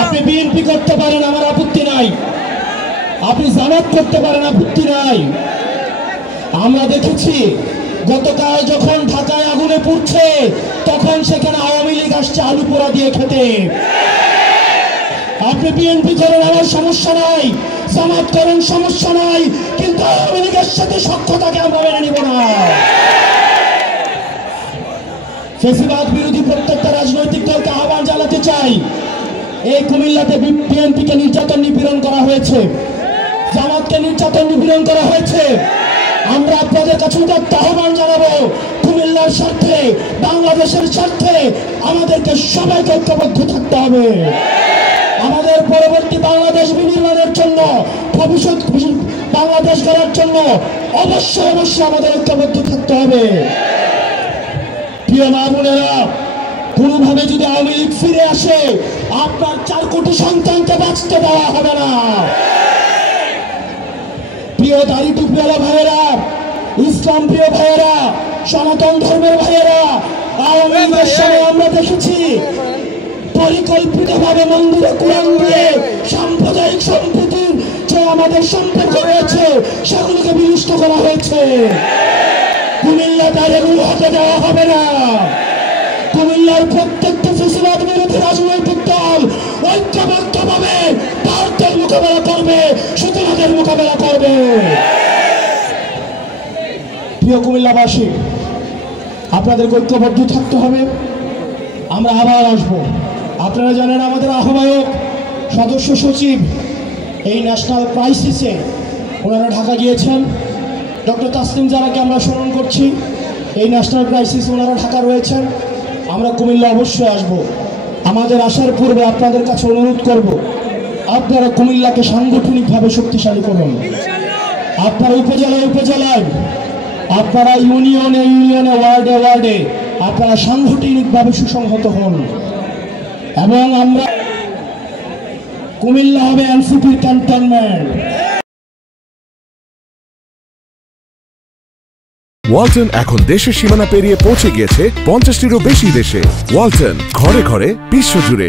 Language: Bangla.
আপনি বিএনপি করতে পারেন, আমার আপত্তি নাই। আপনি জামাত করতে পারেন, আপত্তি নাই। আমরা দেখেছি গতকাল যখন ঢাকায় আগুনে পুড়ছে তখন সেখানে আওয়ামী লীগ আসছে আলু পোড়া দিয়ে খেতে। আপনি বিএনপি করেন, আমার সমস্যা নাই। জামাত করেন, সমস্যা নাই। কিন্তু আওয়ামী লীগের সাথে সখ্যতাকে আমরা মেনে নিব না। ফেসিবাদ বিরোধী প্রত্যেকটা রাজনৈতিক দলকে আহ্বান জানাতে চাই, এই কুমিল্লাতে বিএনপিকে নির্যাতন নিপীড়ন করা হয়েছে, জামাতকে নির্যাতন নিপীড়ন করা হয়েছে। আমরা আপনাদের কাছে আহ্বান জানাবো, কুমিল্লার স্বার্থে, বাংলাদেশের স্বার্থে আমাদেরকে সবাইকে ঐক্যবদ্ধ থাকতে হবে। আমাদের পরবর্তী বাংলাদেশ বিনির্মাণের জন্য, ভবিষ্যৎ বাংলাদেশ গড়ার জন্য অবশ্যই অবশ্যই আমাদের ঐক্যবদ্ধ থাকতে হবে। প্রিয় মা বোনেরা, কোনোভাবে যদি আওয়ামী লীগ ফিরে আসে আপনার 4 কোটি সন্তানকে বাঁচতে দেওয়া হবে না। প্রিয় দাড়ি টুপিওয়ালা ভাইয়েরা, ইসলাম প্রিয় ভাইয়েরা, সনাতন ধর্মের ভাইয়েরা, আওয়ামী লীগের সময় আমরা দেখেছি পরিকল্পিতভাবে মন্দিরে কোরআন দিয়ে সাম্প্রদায়িক সম্প্রীতির যে আমাদের সম্পর্ক রয়েছে সেগুলোকে বিনষ্ট করা হয়েছে। কুমিল্লা তার এগুলো হতে দেওয়া হবে না। কুমিল্লার প্রত্যেকটা ফেসিবাদ বিরোধী রাজনৈতিক দল ঐক্যবদ্ধভাবে ভারতের মোকাবেলা করবে, শত্রুদের মোকাবেলা করবে। প্রিয় কুমিল্লাবাসী, আপনাদের ঐক্যবদ্ধ থাকতে হবে। আমরা আবার আসবো। আপনারা জানেন আমাদের আহ্বায়ক সদস্য সচিব এই ন্যাশনাল ক্রাইসিসে ওনারা ঢাকা গিয়েছেন। ডক্টর তাসলিম জারাকে আমরা স্মরণ করছি। এই ন্যাশনাল ক্রাইসিস ওনারা ঢাকা রয়েছেন। আমরা কুমিল্লা অবশ্যই আসব। আমাদের আসার পূর্বে আপনাদের কাছে অনুরোধ করব, আপনারা কুমিল্লাকে সাংগঠনিকভাবে শক্তিশালী করুন। আপনারা উপজেলায় উপজেলায়, আপনারা ইউনিয়নে ইউনিয়নে, ওয়ার্ডে ওয়ার্ডে আপনারা সাংগঠনিকভাবে সুসংহত হন এবং আমরা কুমিল্লা হবে এনসিপির ক্যান্টনমেন্ট। ওয়ালটন এখন দেশের সীমানা পেরিয়ে পৌঁছে গিয়েছে 50টিরও বেশি দেশে। ওয়ালটন, ঘরে ঘরে, বিশ্বজুড়ে।